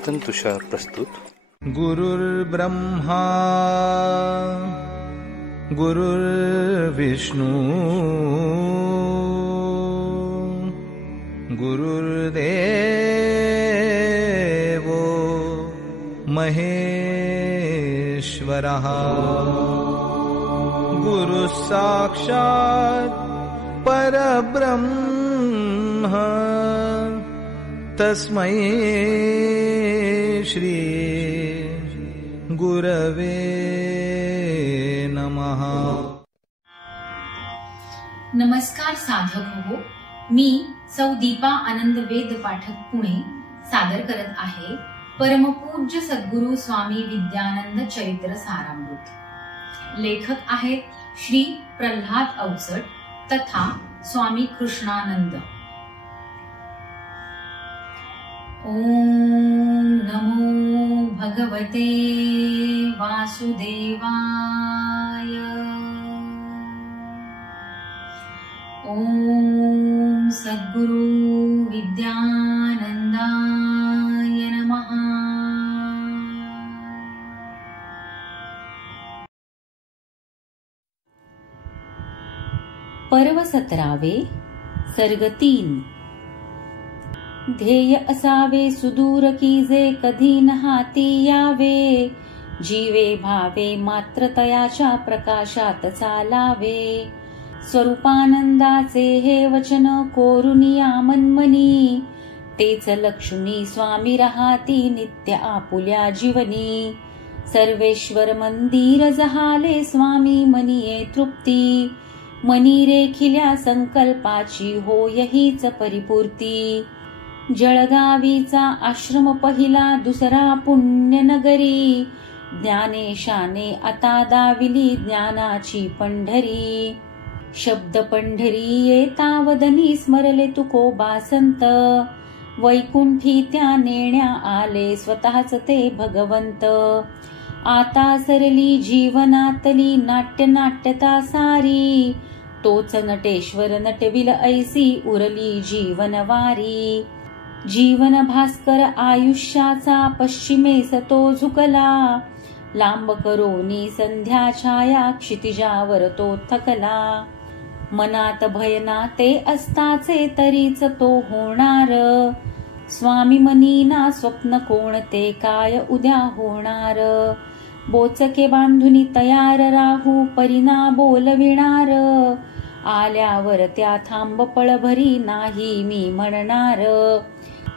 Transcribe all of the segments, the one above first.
चिंतन तुषार प्रस्तुत. गुरुर्ब्रह्मा गुरुर्विष्णू गुरुर्देवो महेश्वरः गुरुः साक्षात् परब्रह्म तस्मै श्री गुरवे नमः. नमस्कार साधक हो, मी सौ दीपा आनंद वेद पाठक पुणे सादर करत आहे परमपूज्य सद्गुरु स्वामी विद्यानंद चरित्र सारामृत. लेखक आहेत श्री प्रल्हाद अवचट तथा स्वामी कृष्णानंद. ओम नमो भगवते वासुदेवाय. ओम सद्गुरु विद्यानंदाय नमः. पर्व 17 सर्ग 3. ध्येय असावे सुदूर की जे कधी न हाती यावे, जीवे भावे मात्र तयाच्या प्रकाशात चालावे. स्वरूपानंदाचे हे वचन कोरुनिया मनमनी, तेच लक्ष्मी स्वामी राहाती नित्य आपुल्या जीवनी. सर्वेश्वर मंदिर जहाले स्वामी मनिये तृप्ती, मनी रेखिल्या संकल्पाची होय हीच परिपूर्ती. जळगावीचा आश्रम पहिला दुसरा पुण्यनगरी, ज्ञानेशाने आता दाविली ज्ञानाची पंढरी. शब्द पंढरी येतावदनी स्मरले तुकोबा संत, वैकुंठी त्या नेण्या आले स्वतःच ते भगवंत. आता सरली जीवनातली नाट्य नाट्यता सारी, तोच नटेश्वर नटविल ऐसी उरली जीवनवारी. जीवन भास्कर आयुष्याचा पश्चिमेस तो झुकला, लांब करोनी संध्या छाया क्षितिजावर तो थकला. मनात भयना ते असताचे तरीच तो होणार, स्वामी मनीना स्वप्न कोणते काय उद्या होणार. बोचके बांधुनी तयार राहू परिना बोलविणार, आल्यावर त्या थांब पळभरी नाही मी म्हणणार.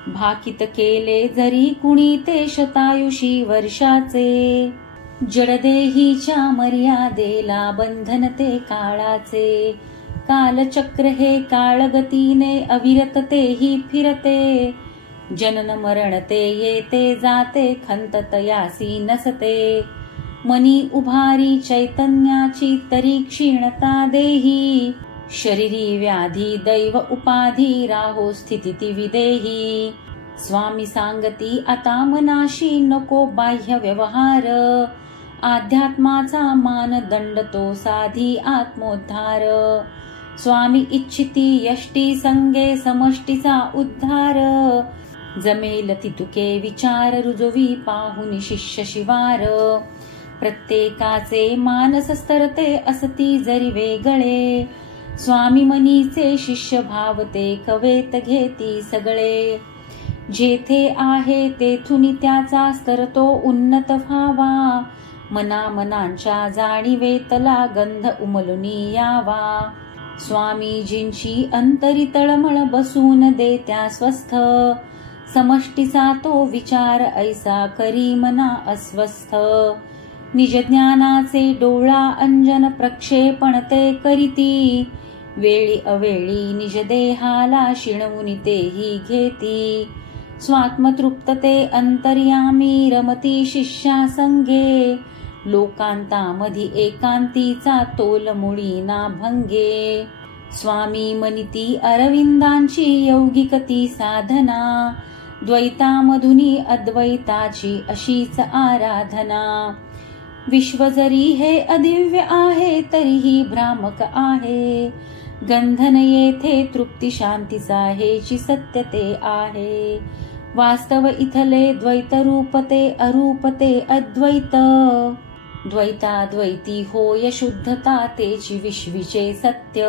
भाकित केले जरी कुणी ते शतायुषी वर्षाचे, जडदेहीच्या मर्यादेला बंधन ते काळाचे. कालचक्र हे काळगतीने अविरत तेही फिरते, जनन मरण ते येते जाते खंत तयासी नसते. मनी उभारी चैतन्याची तरी क्षीणता देही, शरीरी व्याधी दैव उपाधी राहो स्थिती विदेही. स्वामी सांगती आता मनाशी नको बाह्य व्यवहार, आध्यात्माचा मानदंड तो साधी आत्मोद्धार. स्वामी इच्छिती यष्टी संगे समष्टीचा उद्धार, जमेल तितुके विचार रुजवी पाहुनी शिष्य शिवार. प्रत्येकाचे मानस स्तरते असती जरी वेगळे, स्वामी मनीचे शिष्य भावते कवेत घेती सगळे. जेथे आहे तेथुनी त्याचा स्तर तो उन्नत व्हावा, मनामनांच्या जाणीवेतला गंध उमलुनी यावा. स्वामीजींची अंतरी तळमळ बसून देत्या स्वस्थ, समष्टीचा तो विचार ऐसा करी मना अस्वस्थ. निज ज्ञानाचे डोळा अंजन प्रक्षेपण ते करीती, वेळी अवेळी निज देहाला शिणवून तेही घेती. स्वात्मतृप्तते अंतर्यामी रमती शिष्या संगे, लोकांतामधी एकांतीचा तोल मुळी ना भंगे. स्वामी मनिती अरविंदांची यौगिकती साधना, द्वैतामधुनी अद्वैताची अशीच आराधना. विश्व जरी हे अदिव्य आहे तरीही भ्रामक आहे, गंधन येथे तृप्ती शांतीचा हेची सत्यते आहे. वास्तव इथले द्वैत रूपते अरूपते अद्वैत. द्वैताद्वैती होय शुद्धता तेची विश्वीचे सत्य.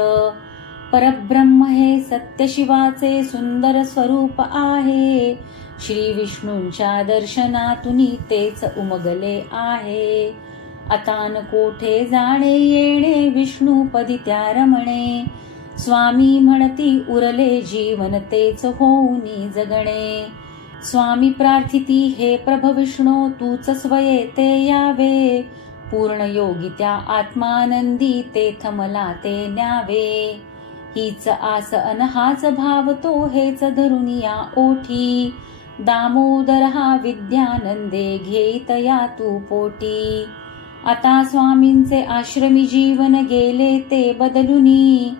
परब्रह्म हे सत्य शिवाचे सुंदर स्वरूप आहे. श्री विष्णूंच्या दर्शनातून तेच उमगले आहे. आता न कोठे जाणे येणे विष्णूपदी त्या रमणे. स्वामी म्हणती उरले जीवन तेच होऊनी जगणे. स्वामी प्रार्थिती हे प्रभ विष्णू तूच स्वये ते यावे. पूर्ण योगी त्या आत्मानंदी तेथ मला ते न्यावे. हीच आस अन हाच भाव तो हेच धरून या ओठी. दामोदर हा विद्यानंदे घेत या तू पोटी. आता स्वामींचे आश्रमी जीवन गेले ते बदलुनी.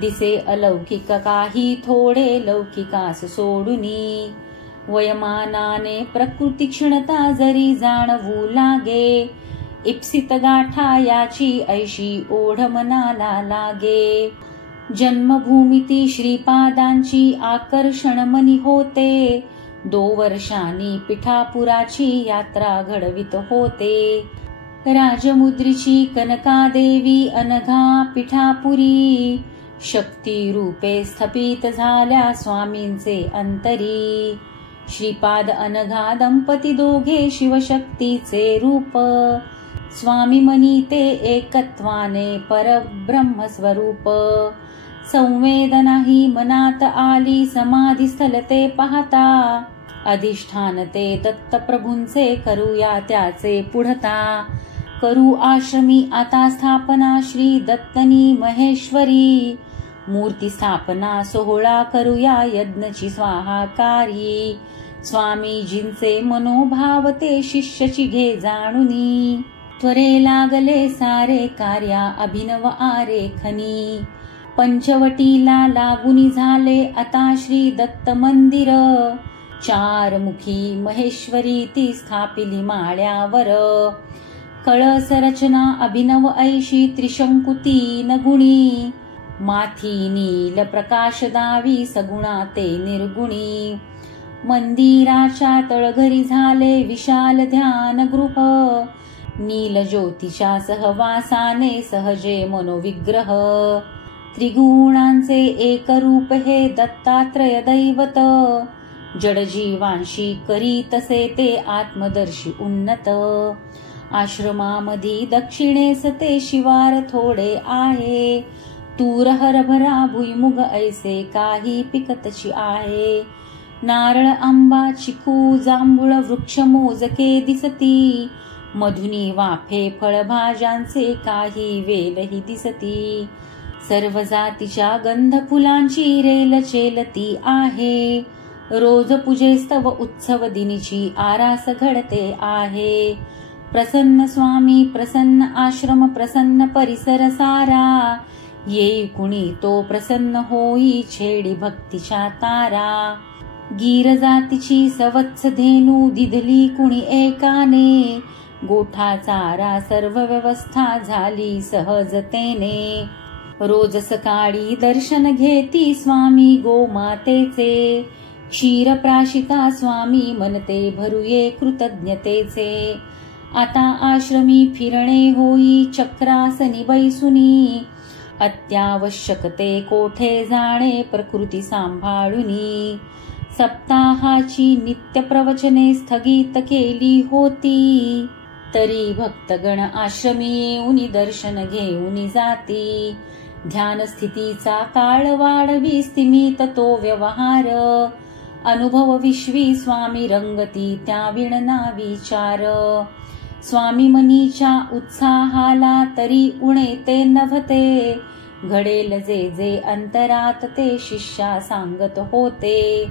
दिसे अलौकिक काही थोडे लौकिकास सोडुनी. वयमानाने प्रकृती क्षणता जरी जाणवू लागे. इप्सित गाठा याची ऐशी ओढ मनाला लागे. जन्मभूमी ती श्रीपादांची आकर्षण मनी होते. 2 वर्षांनी पिठापुराची यात्रा घडवित होते. राजमुद्रीची कनकादेवी अनघा पिठापुरी. शक्ती रूपे स्थापित झाल्या स्वामींचे अंतरी. श्रीपाद अनघा दंपती दोघे शिवशक्तीचे रूप. स्वामी मनी ते एकत्वाने परब्रह्म स्वरूप. संवेदना ही मनात आली समाधी स्थलते पाहता. अधिष्ठान ते दत्तप्रभूंचे करूया त्याचे पुढता. करू आश्रमी आता स्थापना श्री दत्तनी महेश्वरी. मूर्ती स्थापना सोहळा करूया यज्ञची स्वाहाकारी. स्वामीजींचे मनोभाव ते शिष्याची घे जाणुनी. त्वरे लागले सारे कार्या अभिनव आरेखनी. पंचवटीला लागुनी झाले आता श्री दत्त मंदिर. 4 मुखी महेश्वरी ती स्थापिली माळ्यावर. कळस रचना अभिनव ऐशी त्रिशंकुती नगुणी. माथी नील प्रकाश दावी सगुणा ते निर्गुणी. मंदिराच्या तळघरी झाले विशाल ध्यान गृह. नील ज्योतीच्या सहवासाने सहजे मनोविग्रह. त्रिगुणांचे एक रूप हे दत्तात्रय दैवत. जडजीवांशी करी तसे ते आत्मदर्शी उन्नत. आश्रमामधी दक्षिणेस ते शिवार थोडे आहे. तूर हरभरा भुईमुग ऐसे काही पिकतची आहे. नारळ आंबा चिकू जांभूळ वृक्ष मोजके दिसती. मधुनी वाफे फळभाज्यांचे काही वेलही दिसती. सर्व जातीच्या गंध फुलांची रेल चेलती आहे. रोज पूजेस्तव उत्सव दिनीची आरास घडते आहे. प्रसन्न स्वामी प्रसन्न आश्रम प्रसन्न परिसर सारा. येई कुणी तो प्रसन्न होई छेडी भक्तीच्या तारा. गीर जातीची सवत्स धेनू दिधली कुणी एकाने. गोठा चारा सर्व व्यवस्था झाली सहजतेने. रोज सकाळी दर्शन घेती स्वामी गोमातेचे. क्षीर प्राशिता स्वामी मनते भरुये कृतज्ञतेचे. आता आश्रमी फिरणे होई चक्रासनी बैसुनी. अत्यावश्यक ते कोठे जाणे प्रकृती सांभाळुनी. सप्ताहाची नित्य प्रवचने स्थगित केली होती. तरी भक्तगण आश्रमी येऊनी दर्शन घेऊनी जाती. ध्यान स्थितीचा काळ वाढवी स्थिमित तो व्यवहार. अनुभव विश्वी स्वामी रंगती त्या विणना विचार. स्वामी मनीच्या उत्साहाला तरी उणे ते नभते. घडेल जे जे अंतरात ते शिष्या सांगत होते.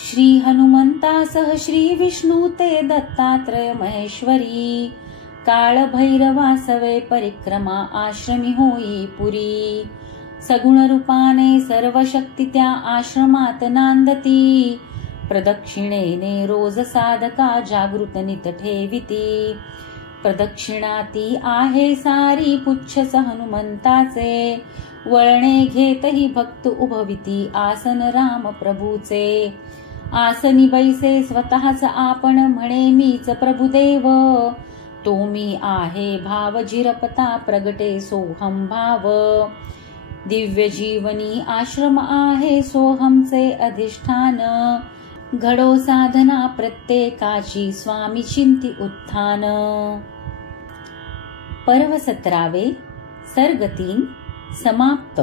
श्री हनुमंतासह श्री विष्णू ते दत्तात्रय महेश्वरी. काळ भैरवासवे परिक्रमा आश्रमी होई पुरी. सगुण रूपाने सर्व शक्ती त्या आश्रमात नांदती. प्रदक्षिणेने रोज साधका जागृत नित ठेविती. प्रदक्षिणाती आहे सारी पुच्छस हनुमंताचे. वळणे घेतही भक्त उभविती आसन राम प्रभूचे. आसनी बैसे स्वतःच आपण म्हणे मीच प्रभुदेव, तो मी आहे भाव झिरपता प्रगटे सोहम भाव, दिव्य जीवनी आश्रम आहे सोहमचे अधिष्ठान, घडो साधना प्रत्येकाची स्वामी चिंती उत्थान। पर्व 17 सर्ग 3 समाप्त।